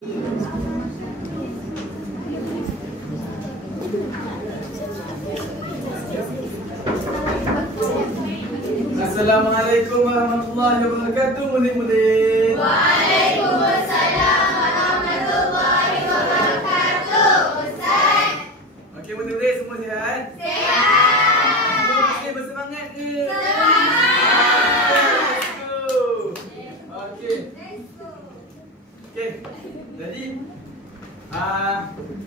Assalamualaikum warahmatullahi wabarakatuh, murid-murid. Waalaikumsalam warahmatullahi wabarakatuh, Ustaz. Okey, murid-murid semua sihat? Sihat. Semua masih bersemangat ke? Semangat. Let's go. Okey. Okey. Jadi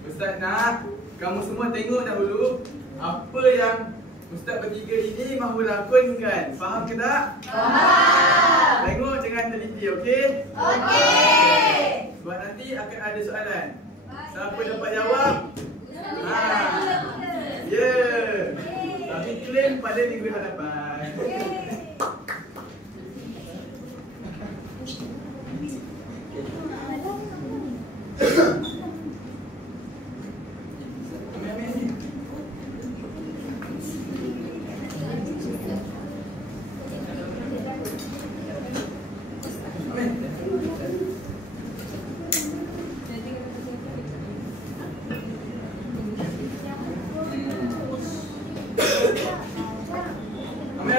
Ustaz nak kamu semua tengok dahulu apa yang Ustaz bertiga ini mahu lakonkan. Faham ke tak? Faham. Tengok dengan teliti, okey? Okey. Sebab nanti akan ada soalan. Siapa dapat jawab? Ya. Tapi claim pada minggu hadapan.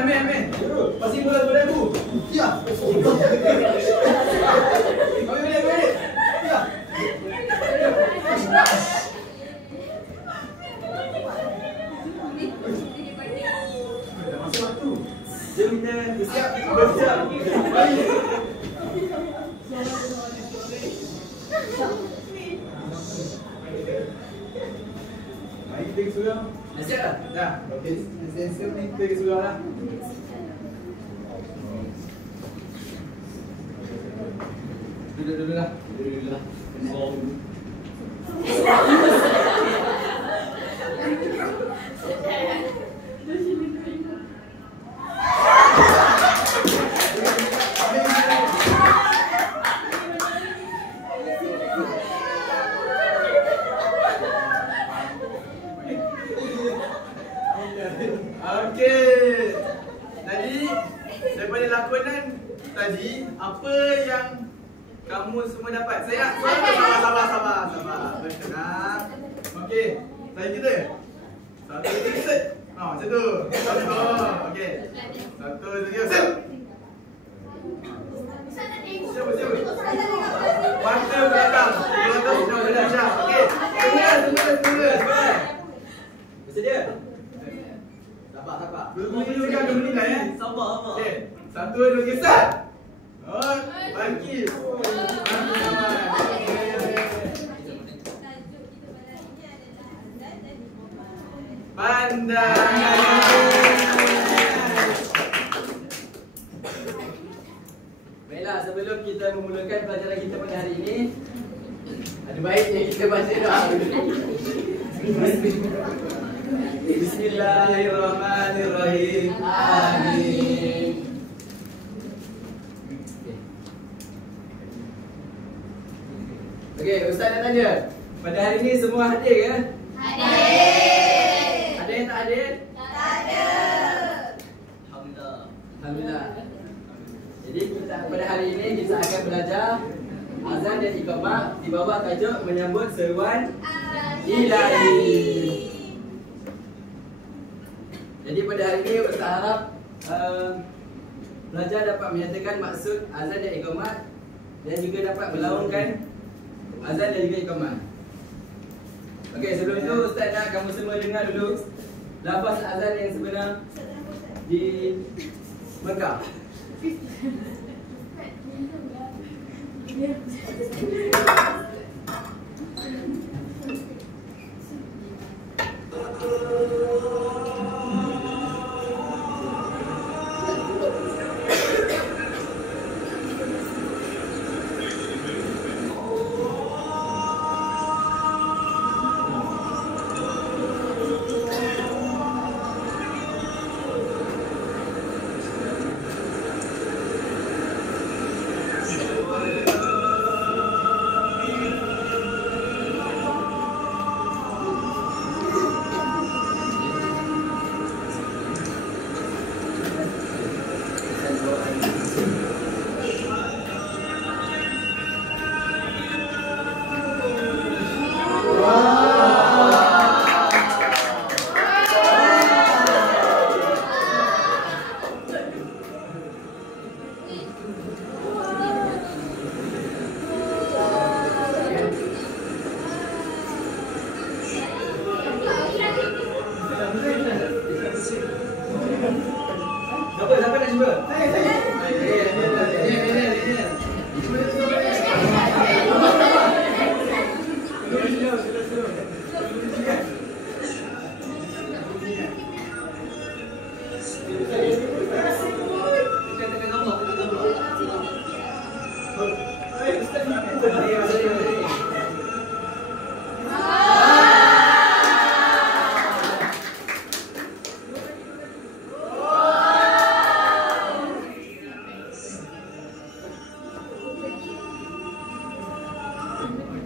Amin. Pasti bola aku. Ya. Amin. Ya. Dah masuk waktu. Jom kita bersiap. Mari kita ke surau. Dah siap dah? Dah. Okey, sensor ni kita ke surau lah. Duduk lah. Okey. Jadi daripada lakonan tadi, apa yang kamu semua dapat? Saya sabar. Bertenang. Okey. Saya kita. Satu lagi set. Macam tu. Okey. Satu lagi set. Siapa? Mata belakang. Mata sudah berdah. Okey. Semua. Bersedia? Sabar. Dulu kan dulu lah ya. Sabar. Okey. Satu, dua, tiga, start. Bangkit. Pandai. Baiklah, sebelum kita memulakan pelajaran kita pada hari ini, ada baiknya kita baca doa dulu. Bismillahirrahmanirrahim. Amin. Okey, Ustaz nak tanya. Pada hari ini semua hadir ke? Hadir. Ada yang tak hadir? Tak ada. Alhamdulillah. Jadi pada hari ini kita akan belajar azan dan iqamah di bawah tajuk menyambut seruan ilahi. Jadi pada hari ini Ustaz harap pelajar dapat menyatakan maksud azan dan iqamah dan juga dapat melaungkan azan dan juga iqamah. Okey, sebelum itu Ustaz nak kamu semua dengar dulu lafaz azan yang sebenar di Mekah.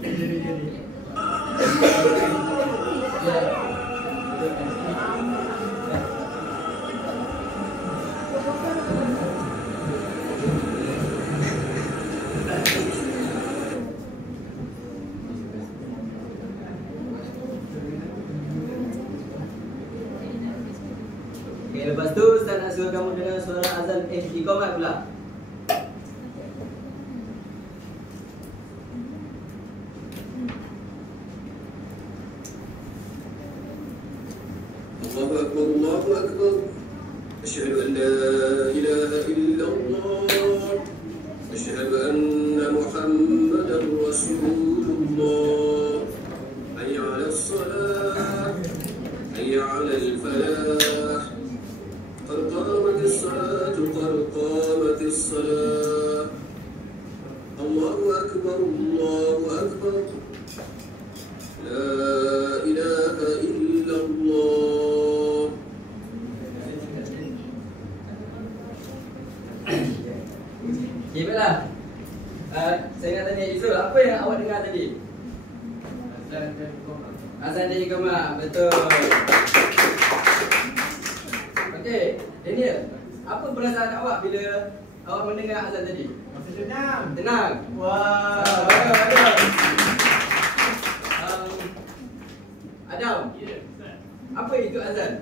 Okay, lepas tu Ustaz nak suruh kamu dengar suara azan iqamat pula. Allahu Akbar, Allahu Akbar. Asyhadu an la ilaha illallah. Asyhadu anna Muhammadar Rasulullah. Hayya 'alas salah. Hayya 'alal falah. Qad qamatis salatu, qad qamatis salah. Allahu Akbar, Allahu Akbar. La ilaha illallah. Okay, baiklah. Saya nak tanya Izul, apa yang awak dengar tadi? Azan dan iqamah, betul. Okey, Daniel, apa perasaan awak bila awak mendengar azan tadi? Senang. Tenang. Wah. Bagus. Adam, Ya, Ustaz. apa itu azan?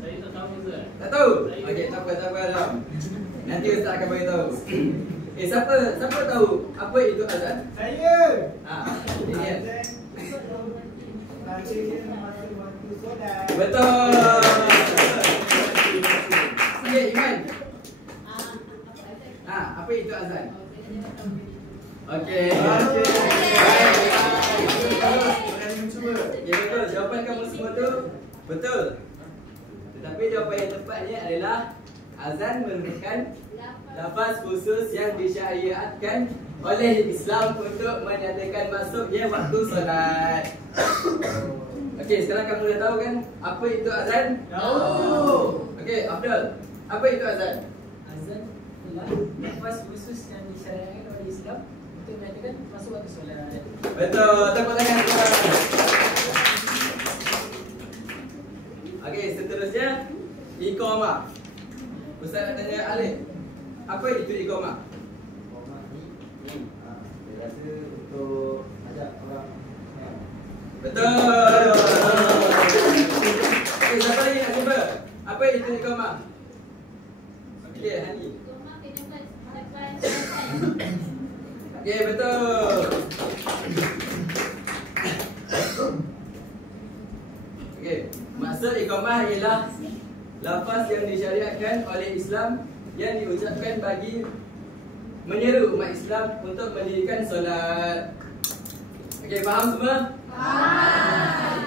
Saya tak tahu, Ustaz. Tak tahu? Okey, tak apa Adam. Nanti Ustaz akan beritahu. Siapa tahu apa itu azan? Saya. Daniel. Waktu solat. Betul. Okey, Iman. Apa itu azan? Okey. Ya, betul. Jawapan kamu semua tu betul. Tetapi jawapan yang tepatnya adalah azan merupakan lafaz khusus yang disyariatkan oleh Islam untuk menyatakan masuknya waktu solat. Okey, sekarang kamu dah tahu kan apa itu azan? Tahu. Okey, Abdul, apa itu azan? Azan adalah lafaz khusus yang disyariatkan oleh Islam untuk menyatakan masuk waktu solat. Betul, tepuk tangan tuan. Okey, seterusnya iqamah. Ustaz nak tanya Alif, apa itu iqamah? Saya rasa untuk ajak orang. Betul. Okey, siapa lagi nak cuba? Apa itu iqamah? Okey, Hani. Okey, betul. Okey, maksud iqamah ialah lafaz yang disyariatkan oleh Islam yang diucapkan bagi menyeru umat Islam untuk mendirikan solat. Okey, faham semua? Faham.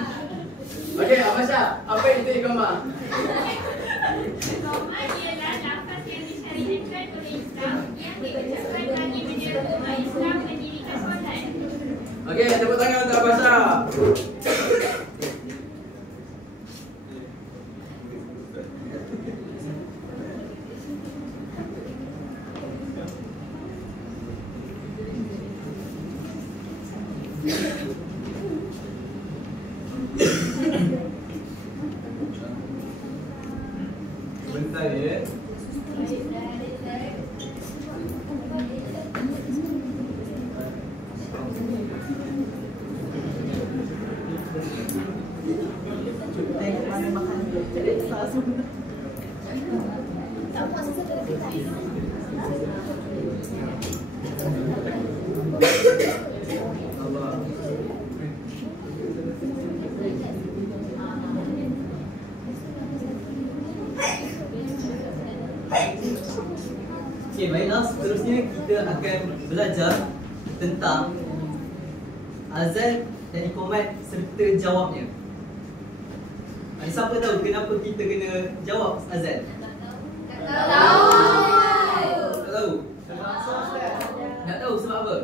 Okey, Amasya, apa itu iqamah? Iqamah ialah lafaz yang disyariatkan oleh Islam yang diucapkan bagi menyeru umat Islam mendirikan solat. Okey, tepuk tangan untuk Amasya. Bentar ya. Tengok mana makan. Allah. Okey, baiklah, seterusnya kita akan belajar tentang azan dan iqamat serta jawabnya. Siapa tahu kenapa kita kena jawab azan? Tak tahu. Tak tahu sebab apa?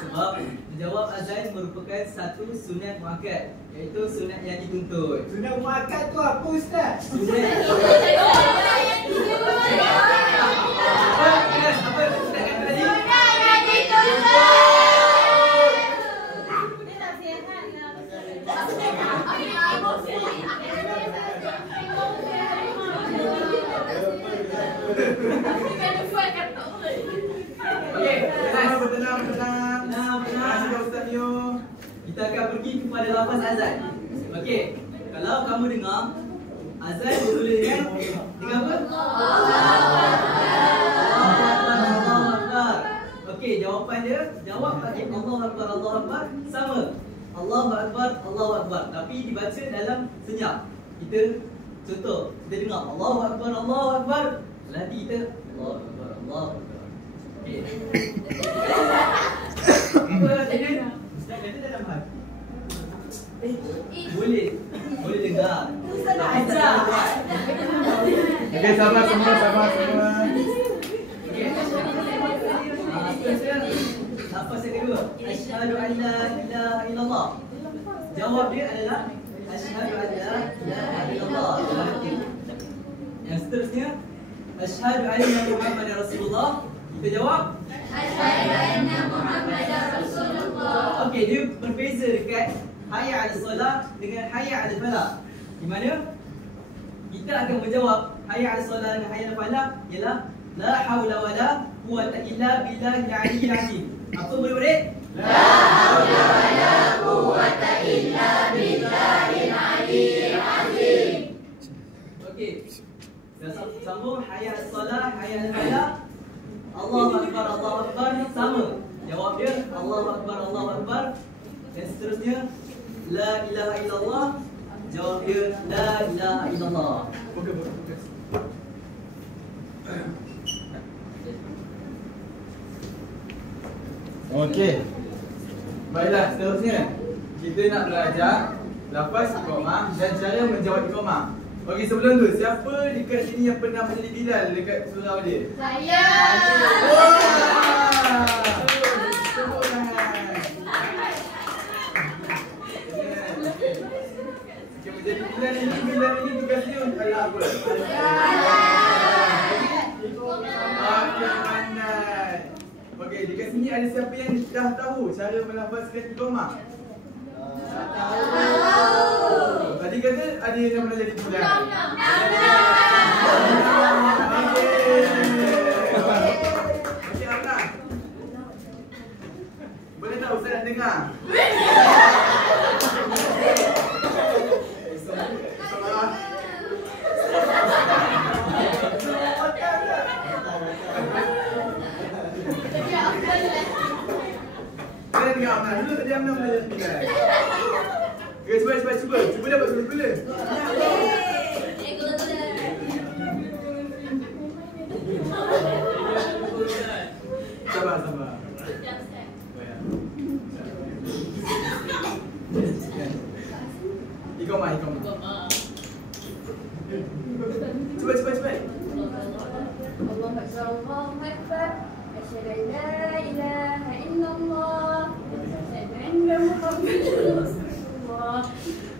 Sebab menjawab azan merupakan satu sunat muakkad, iaitu sunat yang dituntut. Sudah makan tu apa, Ustaz? Sunat apa? Sunat yang tadi? kita akan pergi kepada lafaz azan. Okey. Kalau kamu dengar azan bermula dengan apa? Allahu Akbar. Okey, jawapan dia jawab pakai Allahu Akbar, Allahu Akbar sama. Allahu Akbar, Allahu Akbar. Tapi dibaca dalam senyap. Kita contoh, kita dengar Allahu Akbar, Allahu Akbar. Nanti kita Allahu Akbar, Allahu Akbar. Okey. Apa dia? Ustaz kata dalam hati. Boleh dengar. Ustaz nak ajar. Okey, sabar semua. Okey. Lafaz yang kedua, asyhadu an la ilaha illallah. Jawab dia adalah asyhadu an la ilaha illallah. Yang seterusnya, asyhadu anna Muhammadar Rasulullah. Kita jawab Asyhadu anna Muhammadar Rasulullah. okey, dia berbeza dekat hayya 'alas solah dengan hayya 'alal falah. Di mana kita akan menjawab hayya 'alas solah dengan hayya 'alal falah ialah la haula wala quwwata illa billahil aliyyil azim. Apa murid-murid? La haula wala quwwata illa billahil aliyyil azim. Okey. Dah sambung hayya 'alas solah, hayya 'alal falah. Allahu Akbar, Allahu Akbar sama. Jawab dia Allahu Akbar, Allahu Akbar. Dan seterusnya la ilaha illallah. Jawab dia la ilaha illallah. Fokus. Okey. Baiklah, seterusnya kita nak belajar lafaz iqamah dan cara menjawab iqamah. Okey, sebelum tu, siapa dekat sini yang pernah menjadi Bilal dekat surau dia? Saya. Okey, menjadi Bilal ini tugas dia adalah apa? Okey, pandai. Okey, dekat sini ada siapa yang dah tahu cara melafazkan iqamah? Tadi kata ada yang pernah jadi Bilal. Okey, Amna. Boleh tak Ustaz nak dengar? Boleh dengar Amna dulu, tadi Amna pernah jadi Bilal. Okay, cuba dapat gula-gula. Sabar. Iqamah. Cepat. Allahu Akbar, Allahu Akbar. Asyhadu an la ilaha illallah. Asyhadu anna Muhammadar Rasulullah.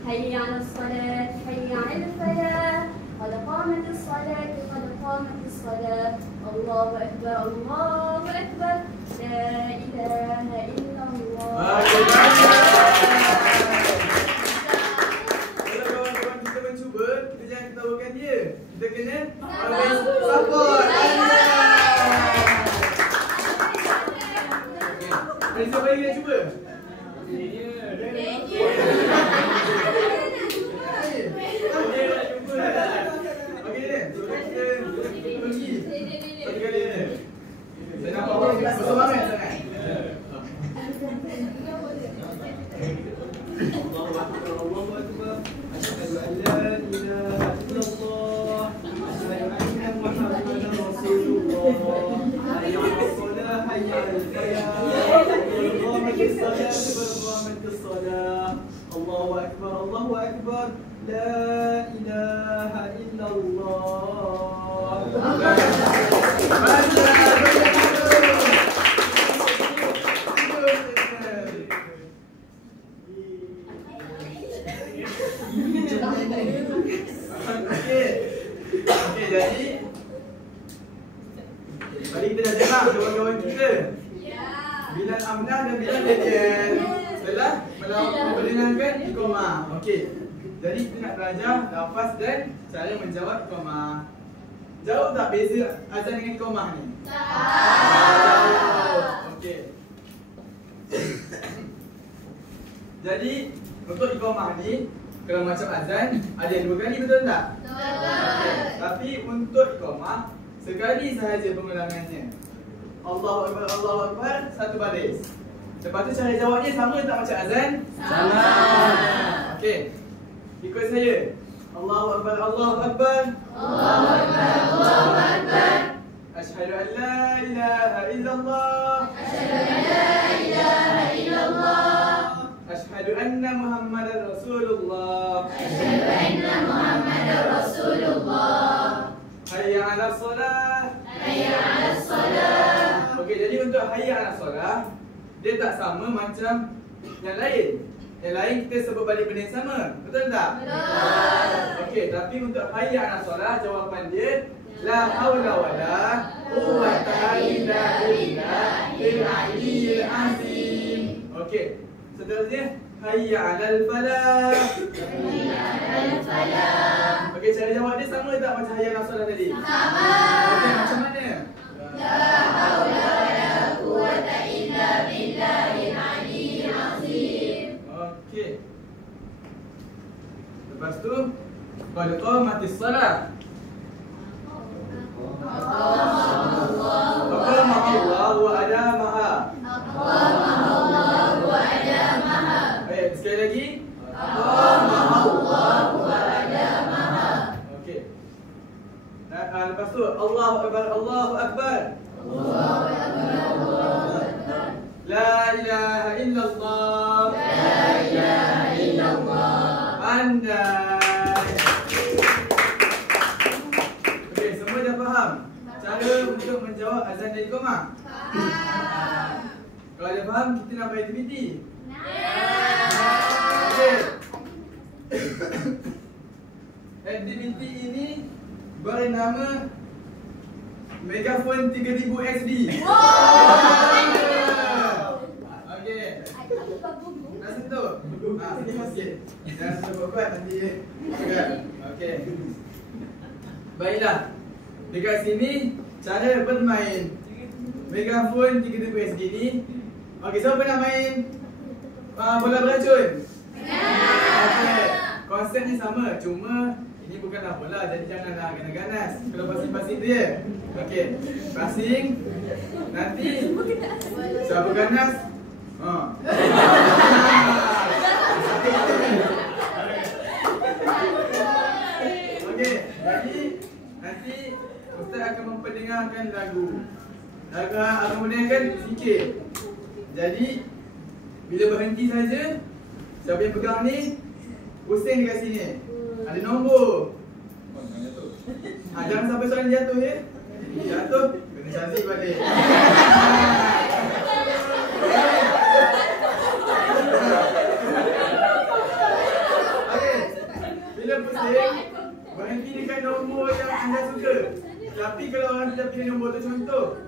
Hayya 'alas salat, hayya 'alal falah. Qad qamatis salat, qad qamatis salat. Allahu Akbar, Allahu Akbar. La ilaha illallah. Kalau kawan-kawan kita mencuba, kita jangan ketawakan dia. Kita kena support. Ada siapa lagi nak cuba? Okey dia. So kita pergi. Satu kali dia. Saya nampak orang bersemangat sangat. Allahu Akbar. Asyhadu an la ilaha illallah. Asyhadu anna Muhammadar Rasulullah. Hayya 'alas salah, hayya 'alal falah. Qamatis salah. Allahu Akbar, Allahu Akbar. La ilaha illallah. Okey, jadi tadi kita dah dengar kawan-kawan kita. Bilal Amna dan Bilal Daniel telah mendengarkan iqamah. Okey. Jadi kita nak belajar lafaz dan cara menjawab iqamah. Jauh tak beza azan dengan iqamah ni? Tak. Okey. Jadi untuk iqamah ni, kalau macam azan ada yang 2 kali, betul tak? Okay. Tapi untuk iqamah sekali sahaja pengulangannya. Allahu Akbar, Allahu Akbar, 1 baris. Lepas tu cara jawabnya sama tak macam azan? Sama. Okey. Ikut saya. Allahu Akbar, Allahu Akbar. Allahu Akbar, Allahu Akbar. Asyhadu an la ilaha illallah. Asyhadu an la ilaha illallah. Asyhadu anna Muhammadar Rasulullah. Asyhadu anna Muhammadar Rasulullah. Hayya 'alas solah. Hayya 'alas solah. Okey, jadi untuk hayya 'alas solah dia tak sama macam yang lain. Yang lain kita sebut balik benda yang sama. Betul tak? Betul. Okey, tapi untuk hayya 'alas solah jawapan dia la haula wala quwwata illa billahil aliyyil azim. Okey. Seterusnya hayya 'alal falah. Hayya 'alal falah. Okey, cara jawab dia sama tak macam hayya 'alas solah tadi? Sama. Okey, macam mana? La haula wala quwwata illa billahil aliyyil azim. Okey. Lepas tu qad qamatis salah. Aqamaha wa adamaha. Aqamaha wa adamaha. Baik, sekali lagi. Aqamaha wa adamaha. Okey. Lepas tu Allahu Akbar, Allahu Akbar. Allahu Akbar, Allahu Akbar. La ilaha illallah. La ilaha illallah. Pandai. Okey, semua dah faham cara untuk menjawab azan dan iqamah? Faham. Kalau dah faham, kita nak buat aktiviti? Okey. Aktiviti ini bernama Megafon 3000 XD. Okey. Nak sentuh? Sikit. Jangan sentuh kuat nanti. Okey. Baiklah. Dekat sini cara bermain Megafon 3000 XD ni. Okey, siapa nak main bola beracun? Okey. Konsepnya sama, cuma ini bukanlah bola, jadi janganlah kena ganas. Kalau pasing-pasing tu ya. Okey. Pasing. Nanti siapa ganas? Okey, jadi nanti Ustaz akan memperdengarkan lagu. Lagu kemudian kan sikit. Jadi bila berhenti saja, siapa yang pegang ni pusing dekat sini. Ada nombor. Jangan sampai soalan jatuh ya. Jatuh kena cantik balik. Okey. Bila pusing, berhenti dekat nombor yang anda suka. Tapi kalau orang dah pilih nombor tu, contoh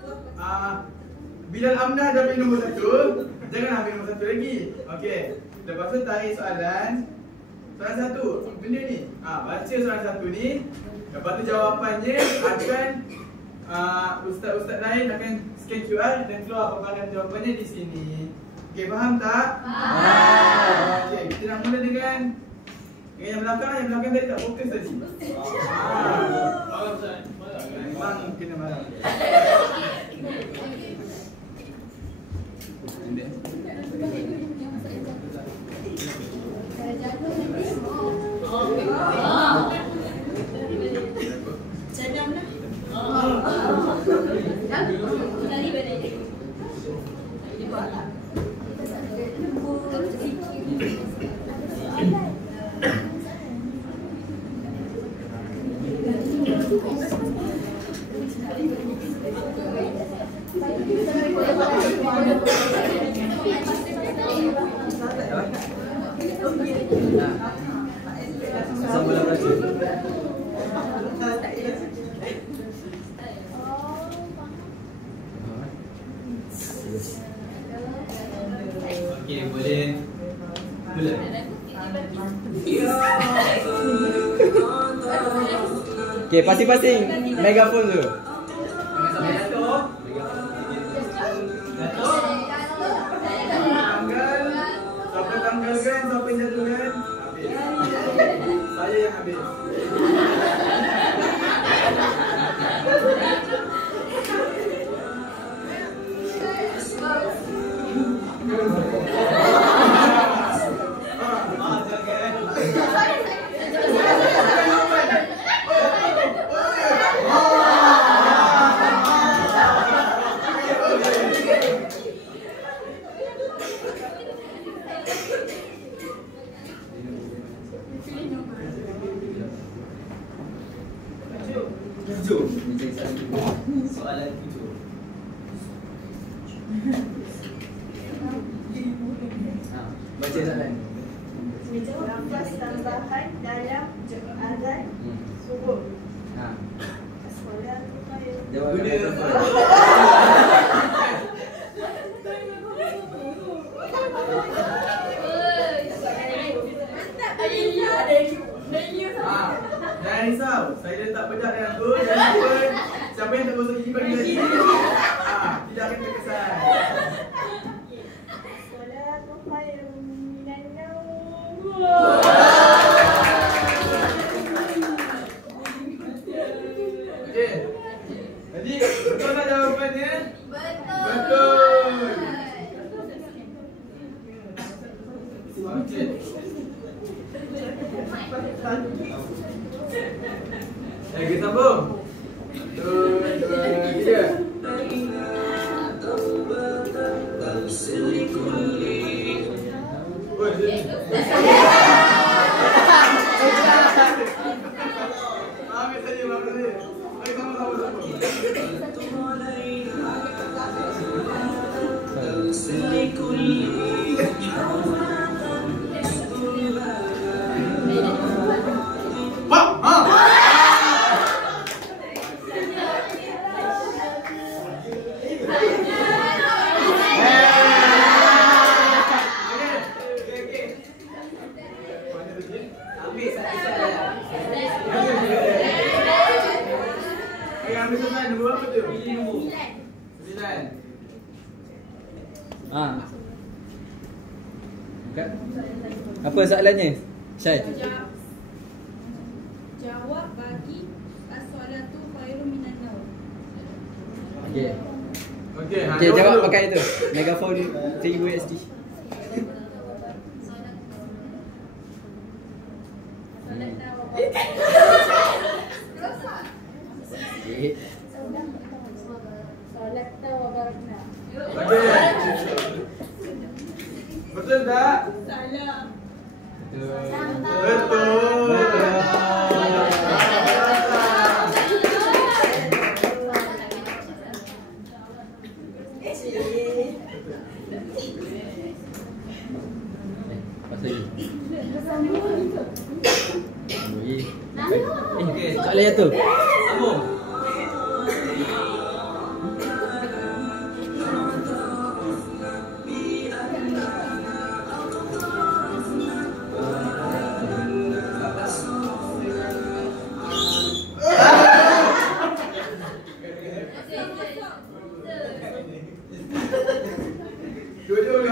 Bilal Amnah dah pilih nombor 1, jangan ambil nombor 1 lagi. Okey. Lepas tu tarik soalan 1. Benda ni. Baca soalan 1 ni. Lepas tu jawapannya akan ustaz-ustaz lain akan scan QR dan keluar paparan jawapannya di sini. Okey, faham tak? Faham. Okey, kita nak mula dengan yang belakang. Yang belakang tadi tak fokus tadi. Faham Ustaz? Memang kena marah. Okey, boleh mula. Okey, pasing-pasing megafon tu. Sampai jatuh. Jatuh. Tanggal. Siapa tanggalkan? 7. Soalan 7. Baca soalan. Lafaz tambahan dalam azan subuh. As-salatu khairun. Jawab Guna. Jangan risau, saya letak bedak dalam tu. Jangan lupa, siapa yang tak gosok gigi bagi lagi. Tidak akan terkesan. As-salatu khairun minan naum. Okey. Jadi, betul tak jawapannya? Betul. Betul. Okey. Kita sambung. 1, Apa soalannya? Syed. Jawab bagi as-salatu khairun minan naum. Okey. Okey, Okey, jawab pakai itu. Megafon 3 USD. Salata wa barakna. Okey. Betul tak? Salam. Betul. Okey, soalan yang tu. Sambung. Dua-dua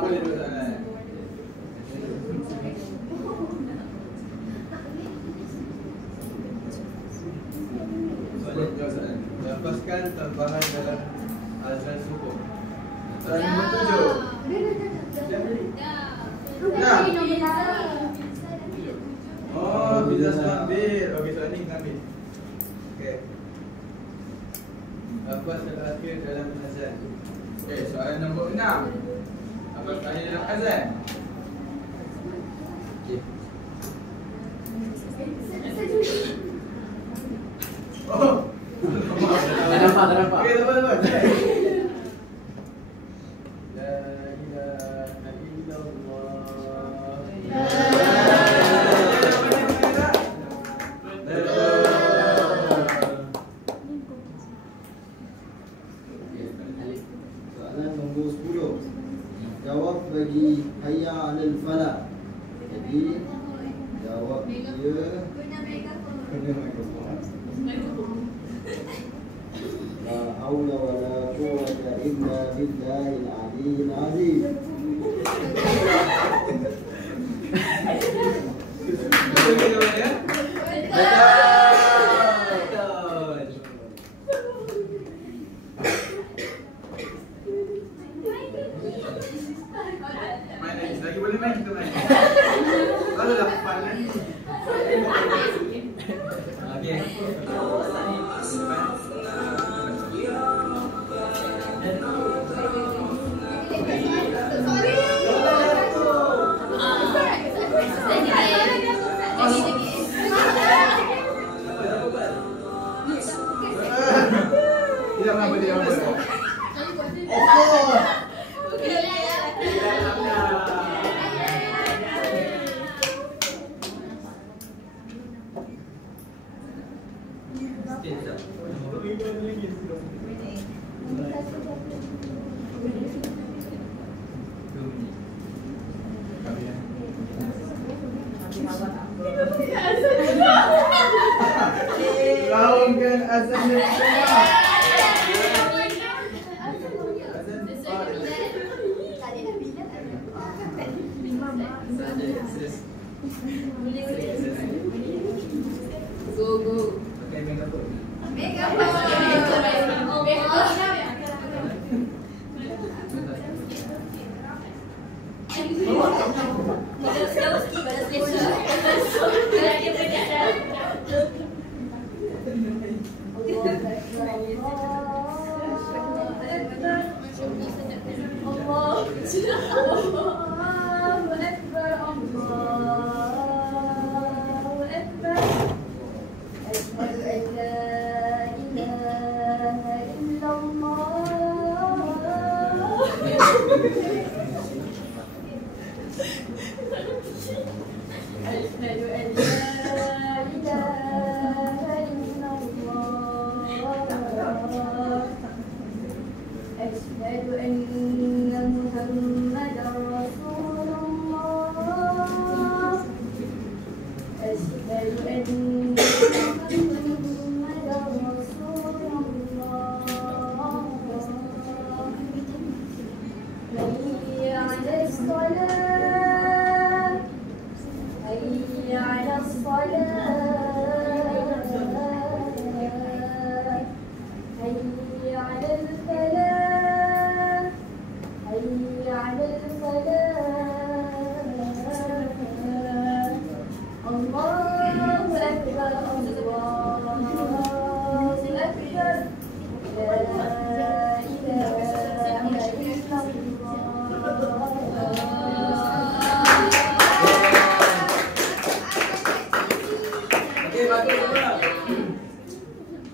boleh dua soalan. Soalan. Lepaskan tambahan dalam azan subuh. Soalan nombor 7. Oh, bisa ambil. Okey, soalan ni kita ambil. Okey. Apa terakhir dalam azan? Okey, soalan nombor 6. Apa terakhir dalam azan? Okey. Oh. Tak nampak. Okey, teman-teman. La ilaha illallah. Soalan nombor 10. Jawab bagi hayya 'alal falah. Jadi jawab dia kena mikrofon. La haula wala quwwata illa billahil aliyyil azim. Betul ke jawapannya? Main lagi. Lagi boleh main, kita main. Kalau dah fun nanti. Okey. Okey, jap. 2 minit. Lawankan azan dan salat. Go go. Okey, make up. Make up.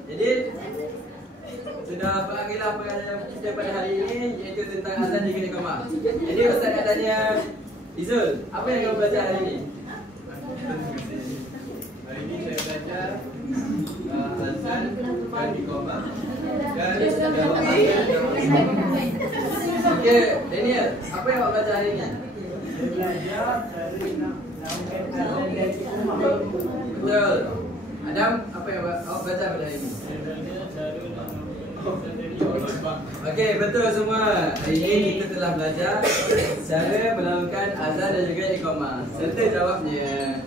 Jadi sudah berakhirlah pengajaran kita pada hari ini, iaitu tentang azan di Negeri Iqamah. Jadi Ustaz nak tanya Izul, apa yang kamu belajar hari ini? Hari ini saya belajar azan dan iqamah dan Okey, Daniel, apa yang awak belajar hari ini? Saya belajar dari lawankan azan dan iqamah. Betul. Adam, apa yang awak belajar pada hari ini? Okey, betul semua. Hari ini kita telah belajar cara melakukan azan dan juga iqamah. Serta jawabnya.